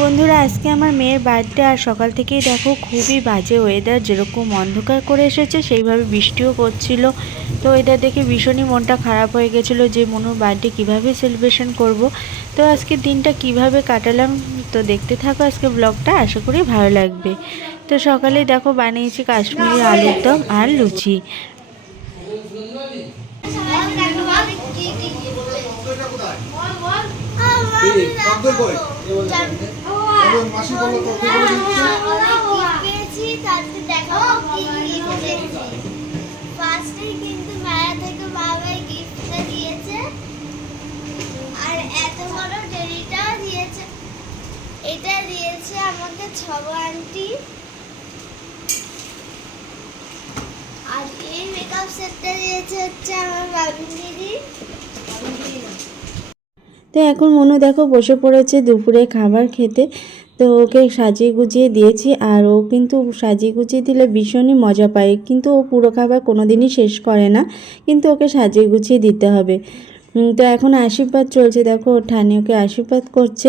বন্ধুরা, আজকে আমার মেয়ের বার্থডে আর সকাল থেকেই দেখো, খুবই বাজে ওয়েদার যেরকম অন্ধকার করে এসেছে, সেইভাবে বৃষ্টিও করছিল তো এটা দেখে ভীষণই মনটা খারাপ হয়ে গেছিল যে মনুর বার্থডে কীভাবে সেলিব্রেশন করব তো আজকে দিনটা কীভাবে কাটালাম তো দেখতে থাকো আজকে ব্লগটা আশা করি ভালো লাগবে তো সকালে দেখো বানিয়েছি কাশ্মীরি আলুর দম আর লুচি মাসি বলো তো পেয়েছি দেখাবো কি গিফট পেয়েছি ফার্স্টে কিন্তু মেলা থেকে বাবাই গিফটটা দিয়েছে আর এত বড় ডেরিটা দিয়েছে এটা দিয়েছে আমাকে ছব আন্টি। আর এই মেকআপ সেটটা দিয়েছে হচ্ছে আমার বাবিন দিদি। তো এখন মনু দেখো বসে পড়েছে দুপুরে খাবার খেতে। তো ওকে সাজিয়ে গুজিয়ে দিয়েছি আর ও কিন্তু সাজিয়ে গুজিয়ে দিলে ভীষণই মজা পায়। কিন্তু ও পুরো খাবার কোনো দিনই শেষ করে না। কিন্তু ওকে সাজিয়ে গুছিয়ে দিতে হবে। তো এখন আশীর্বাদ চলছে। দেখো, ঠানি ওকে আশীর্বাদ করছে।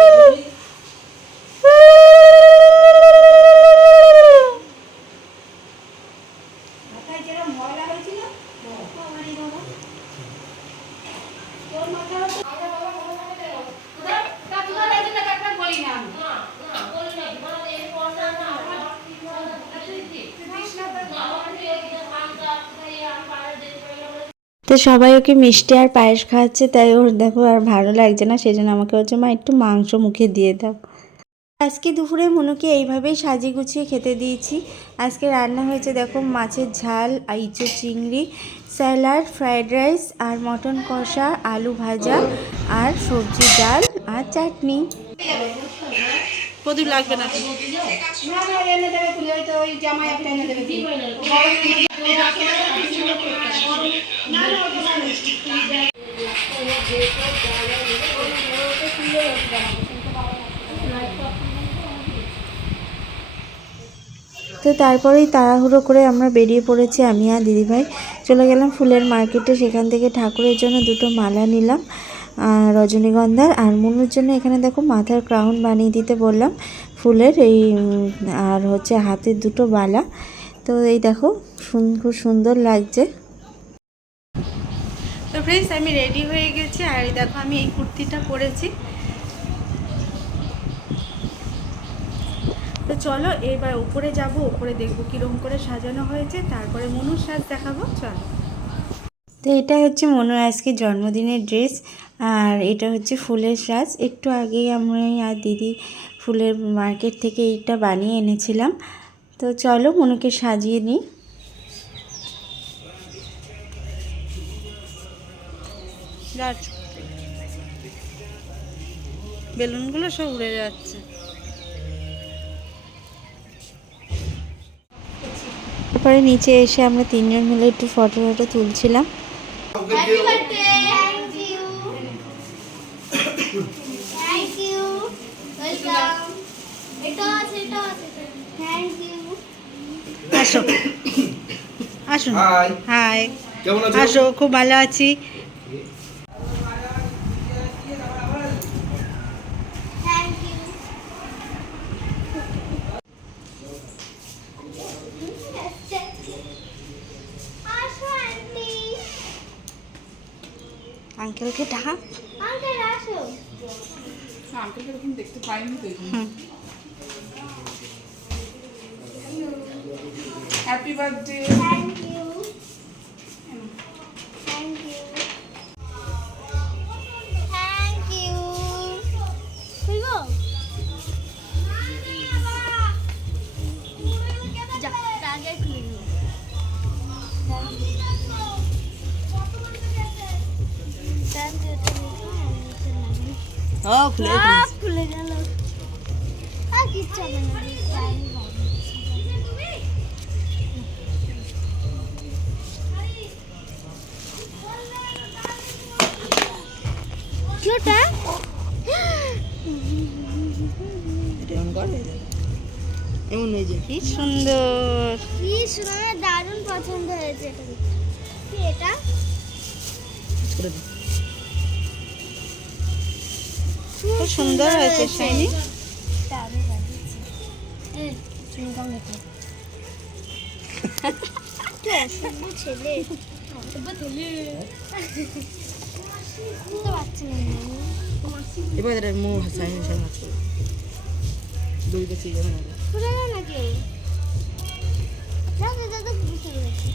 Uh! Uh! তো সবাই ওকে মিষ্টি আর পায়েস খাওয়াচ্ছে তাই ওর দেখো আর ভালো লাগছে না সেই জন্য আমাকে হচ্ছে মা একটু মাংস মুখে দিয়ে দাও। আজকে দুপুরে মনুকে এইভাবেই সাজিয়ে গুছিয়ে খেতে দিয়েছি। আজকে রান্না হয়েছে দেখো মাছের ঝাল আর ইঁচো চিংড়ি স্যালাড ফ্রায়েড রাইস আর মটন কষা আলু ভাজা আর সবজি ডাল আর চাটনি। প্রদীপ লাগবে না। তো তারপরেই তাড়াহুড়ো করে আমরা বেরিয়ে পড়েছি আমি আর দিদিভাই। চলে গেলাম ফুলের মার্কেটে, সেখান থেকে ঠাকুরের জন্য দুটো মালা নিলাম আর রজনীগন্ধার আর মনুর জন্য। এখানে দেখো মাথার ক্রাউন বানিয়ে দিতে বললাম ফুলের, এই আর হচ্ছে হাতের দুটো বালা তো এই দেখো খুব সুন্দর লাগছে। তো ফ্রেন্ডস আমি রেডি হয়ে গেছি। আর দেখো, আমি এই কুর্তিটা পরেছি। তো চলো, এবার উপরে যাব, উপরে দেখব কীরকম করে সাজানো হয়েছে। তারপরে মনুর সাজ দেখাবো, চলো। তো এটা হচ্ছে মনু আজকে জন্মদিনের ড্রেস, আর এটা হচ্ছে ফুলের সাজ। একটু আগেই আমি আর দিদি ফুলের মার্কেট থেকে এইটা বানিয়ে এনেছিলাম। তো চলো, মনুকে সাজিয়ে নিই। বেলুনগুলো সব উড়ে যাচ্ছে। তারপরে নিচে এসে আমরা তিনজন মিলে একটু ফটো ফটো তুলছিলাম। আসো। আসুন। হাই হাই কেমন আছো? আসো খুব ভালো আছি। আঙ্কেলকে ডাক আঙ্কেল আসো হ্যাপি বার্থডে সব খুলে গেল। আর কিচ্ছু হবে না। কি এমন এই কি সুন্দর। কি সুন্দর দারুণ পছন্দ হয়েছে। এটা? এটা খুব সুন্দর হয়েছে শাইনি। এবার এটা মুখ হাসাই হাসাই দাদা বুঝতে পেরেছি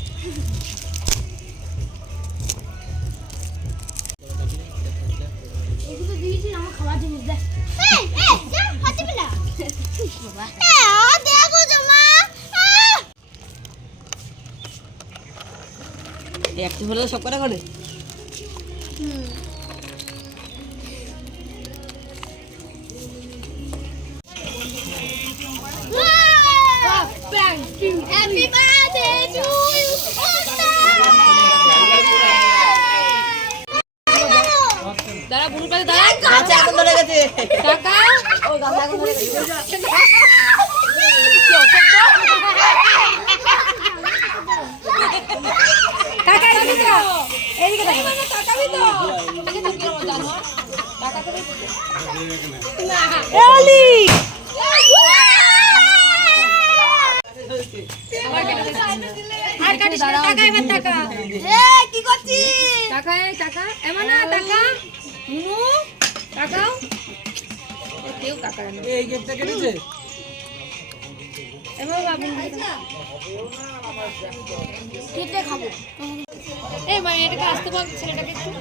বাবা। এ দেখো জমা একটু হলে সব করা করে। Happy birthday to you. দাঁড়া। বুড়ো দাঁড়া আচ্ছা এখন ধরে গেছে টাকা ও গাছ এখন ধরে এদিকে এদিকে টাকা টাকাবি তো এদিকে তো তো এলি! আর কাটিস না। টাকা এবার টাকা কি করছিস? টাকা এই টাকা এমন না টাকা নুনু টাকাও এ, কেউ টাকা না। এই গেটটা কেটেছে এবার বাবু কেটে খাব। এই মা এটাকে আসতে বল ছেলেটাকে একটু।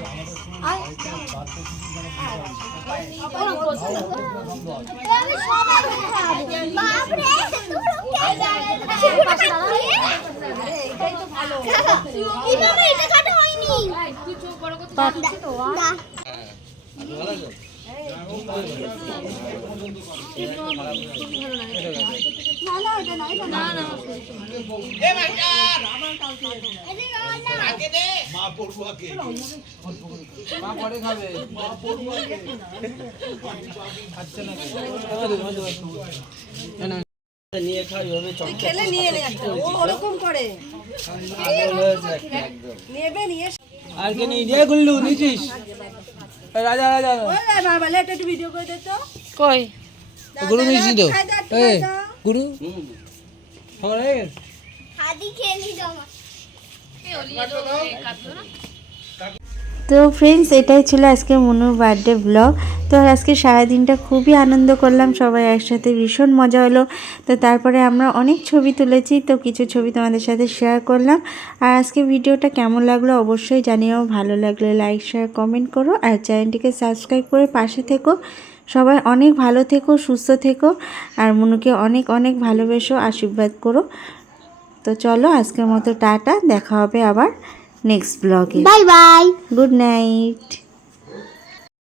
আমি সবাই খাব বাপরে এটাই তো ভালো এইভাবে এটা কাটা হয়নি। তুই চোখ বড় কথা আচ্ছা নিয়ে খাই হবে খেলে নিয়ে নে ও ওরকম করে নেবে নিয়ে আর কে নিয়ে গুল্লু এই রাজা রাজা বাবা একটা একটু ভিডিও করে দে তো। কই? গুরু নিয়েছি তো। খাই গুরু হরে এই খাই দাও। গুরু। খাবার হয়ে গেছে। হাদি খেয়ে নি? জমা তো ফ্রেন্ডস এটাই ছিল আজকে মনুর বার্থডে ব্লগ তো আজকে সারাদিনটা খুবই আনন্দ করলাম, সবাই একসাথে ভীষণ মজা হলো। তো তারপরে আমরা অনেক ছবি তুলেছি, তো কিছু ছবি তোমাদের সাথে শেয়ার করলাম। আর আজকে ভিডিওটা কেমন লাগল অবশ্যই জানিও, ভালো লাগলে লাইক শেয়ার কমেন্ট করো। আর চ্যানেলটিকে সাবস্ক্রাইব করে পাশে থেকো। সবাই অনেক ভালো থেকো, সুস্থ থেকো। আর মনুকে অনেক অনেক ভালোবেসো, আশীর্বাদ করো। তো চলো আজকের মতো টাটা, দেখা হবে আবার। নেক্সট ব্লগে বাই বাই গুড নাইট